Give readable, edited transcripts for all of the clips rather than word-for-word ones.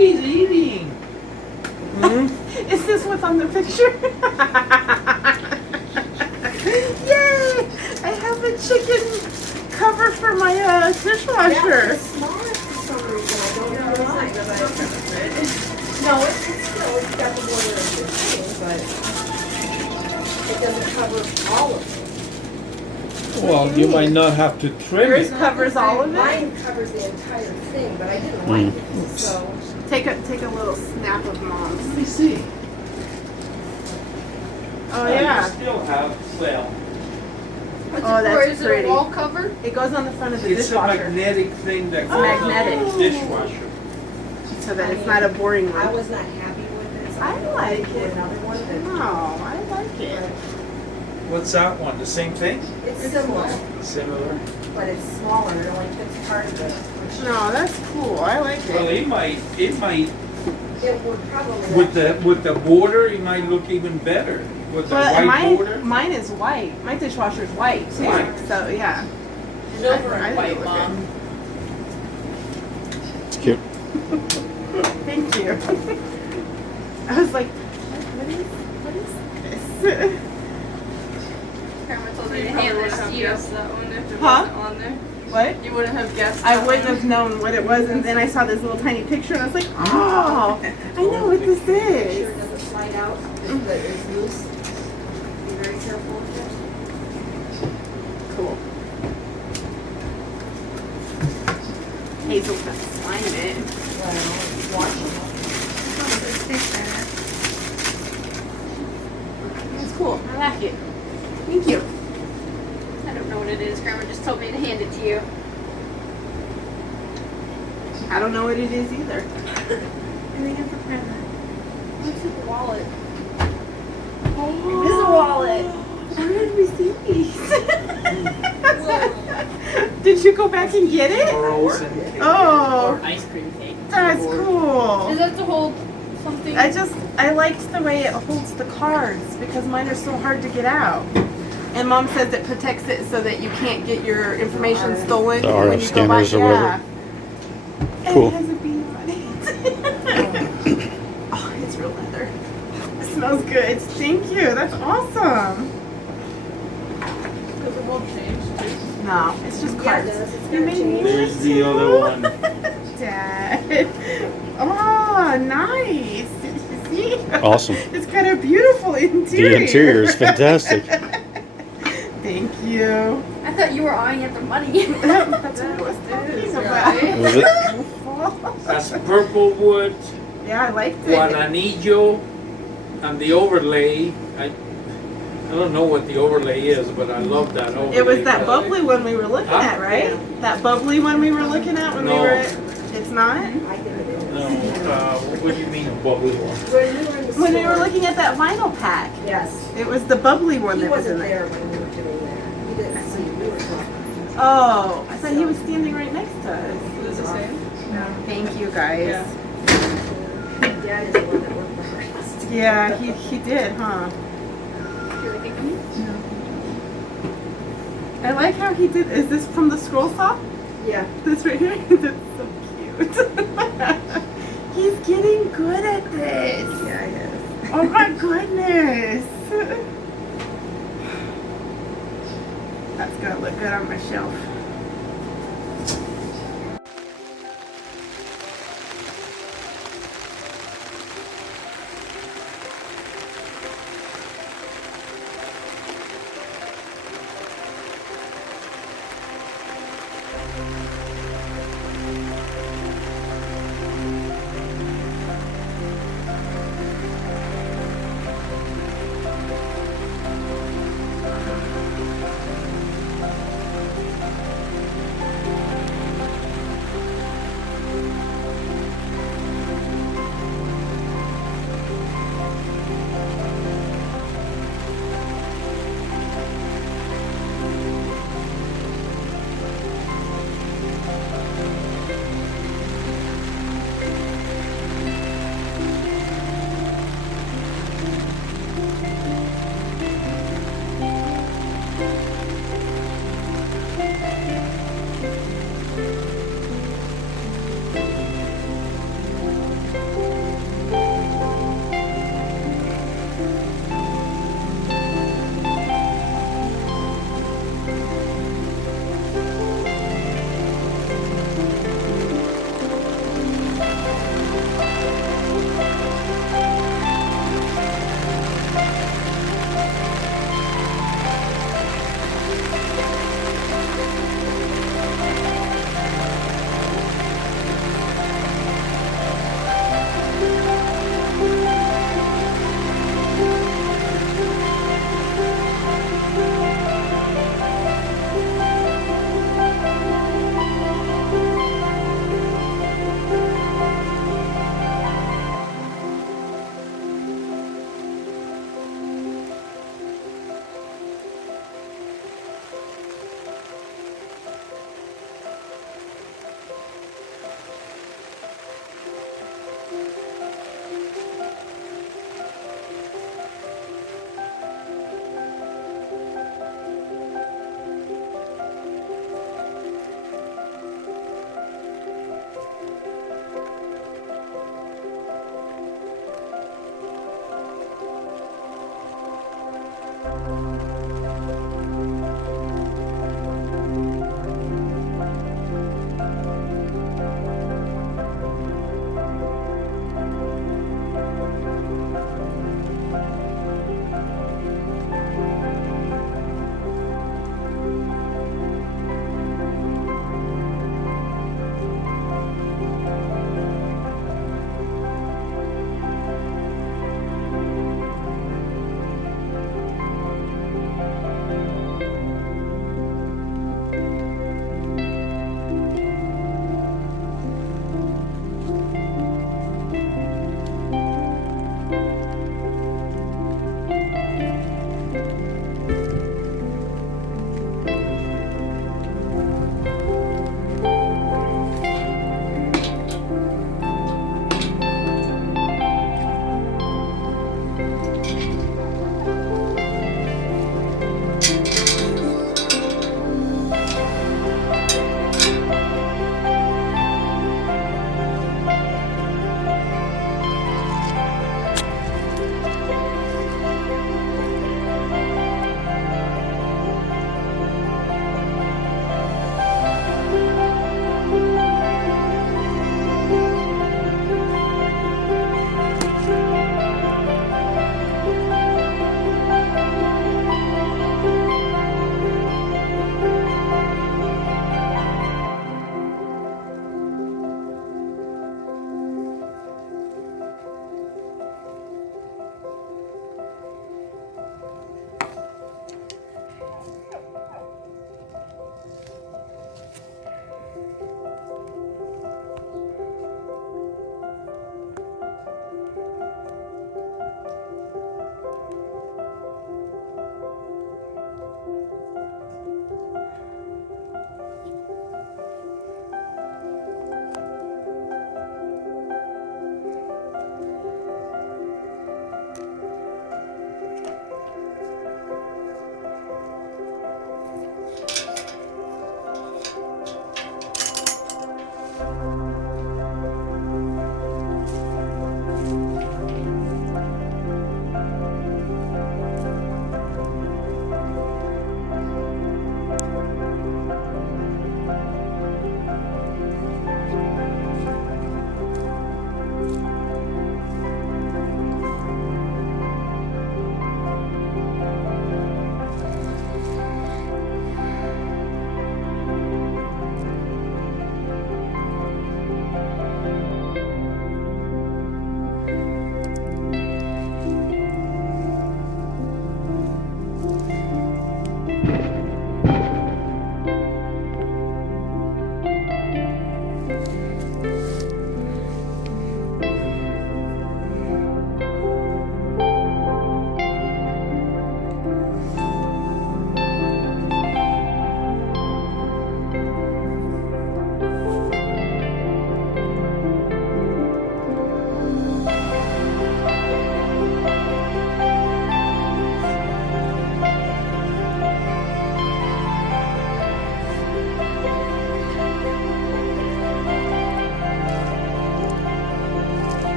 he's eating. Is this what's on the picture? Yay! I have a chicken cover for my dishwasher. Yeah, it's smaller for some reason. I don't know why. No, it's still, it's got the border of the thing, but it doesn't cover all of it. Well, you might not have to trim Yours it. covers all of it? Mine covers the entire thing, but I didn't like it, so. Take a little snap of Mom's. Let me see. Oh yeah. You still have, well, What's Oh, it for? that's Is pretty. it a wall cover? It goes on the front of the it's a dishwasher. magnetic thing that It's goes magnetic. on the dishwasher. So that it's not a boring I one. was not happy with it, so I I like get it. another one. No, I like it. What's that one? The same thing? It's similar, Similar. but it's smaller. It only fits part of it. Which No, that's cool. I like Well, it. it might, it would probably. with the border, it might look even better. With the But white border. mine is white. My dishwasher is white too. White. So yeah. Silver I and think it white, looked Mom. It's cute. Thank you. I was like, what is this? Grandma told me to hand this to you, so that one if it Huh? wasn't on there. What? You wouldn't have guessed. I that wouldn't one. have known what it was, and then I saw this little tiny picture, and I was like, oh, I know what this Sure it is. doesn't slide out, but it's loose. Be very careful with it. Cool. Hazel can slime it. Well, wash it. It's cool. I like it. Thank you. I don't know what it is. Grandma just told me to hand it to you. I don't know what it is either. Looks like a wallet. Oh, This is a wallet. Where did we see these? Did you go back and get it? Oh, Ice cream cake. that's cool. Is that to hold something? I liked the way it holds the cards because mine are so hard to get out. And Mom says it protects it so that you can't get your information stolen The when RF you go back. scanners or whatever. And Cool. it has a bee on it. Oh, it's real leather. It smells good. Thank you. That's awesome. Because it won't change too. No, it's just Yeah, cards. it does. It's You gonna made change. me There's one the too. other one. Dad. Oh, nice. Did you see? Awesome. It's got a beautiful interior. The interior is fantastic. Thank you. I thought you were eyeing at the money. That's what I was talking about. Was it? That's purple wood, Yeah, I liked it. Guananillo, and the overlay. I don't know what the overlay is, but I love that overlay. It was that bubbly one we were looking Huh? at, right? That bubbly one we were looking at when we No. were at... It's not? I did it. No, what do you mean a bubbly one? When we were in the When we were store- looking at that vinyl pack. Yes. It was the bubbly one He that was in wasn't there. there when we were doing that. He didn't see. We were talking. Oh, I thought he was standing right next to us. Is it the same? Thank you, guys. Yeah. Dad is the one that worked for us. Yeah, he did, huh? You're like, "Hmm?" I like how he did... Is this from the scroll saw? Yeah. This right here? That's so cute. He's getting good at this. Yeah, yes. Oh my goodness. That's gonna look good on my shelf.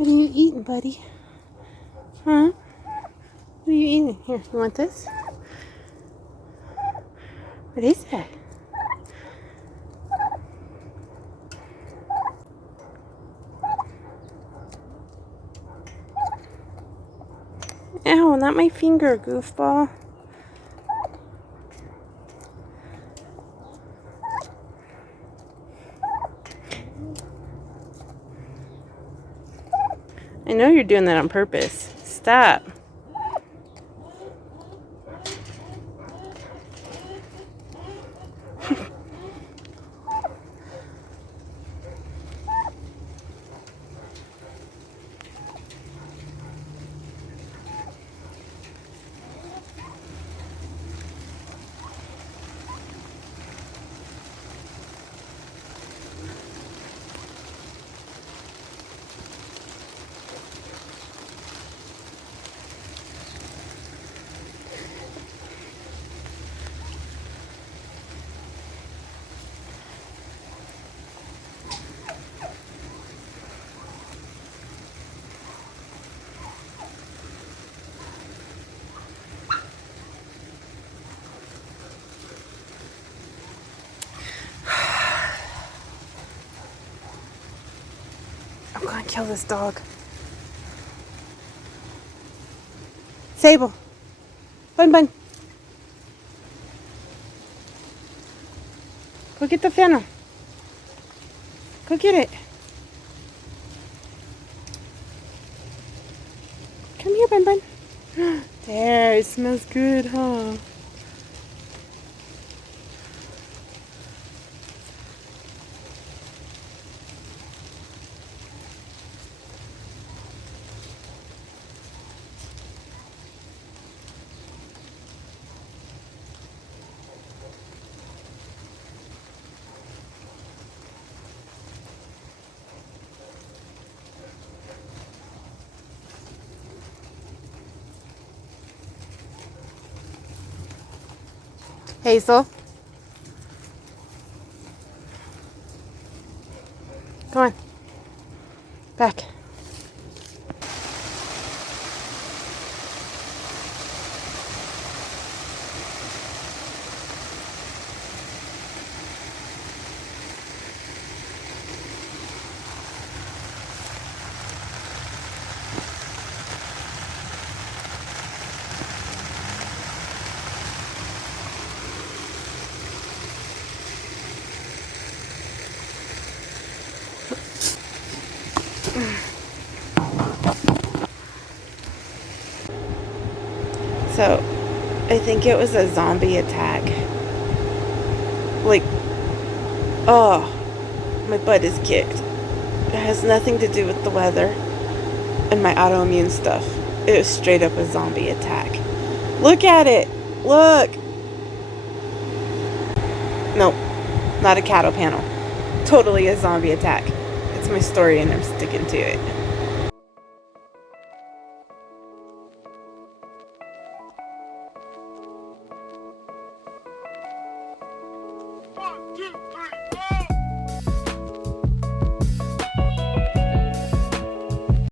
What are you eating, buddy? Huh? What are you eating? Here, you want this? What is that? Ow, not my finger, goofball. I know you're doing that on purpose. Stop. I'm gonna kill this dog. Sable. Bun Bun. Go get the fennel. Go get it. Come here, Bun Bun. There, it smells good, huh? Hazel. Come on. Back. So, I think it was a zombie attack. Like, oh, my butt is kicked. It has nothing to do with the weather and my autoimmune stuff. It was straight up a zombie attack. Look at it! Look! Nope, not a cattle panel. Totally a zombie attack. It's my story and I'm sticking to it.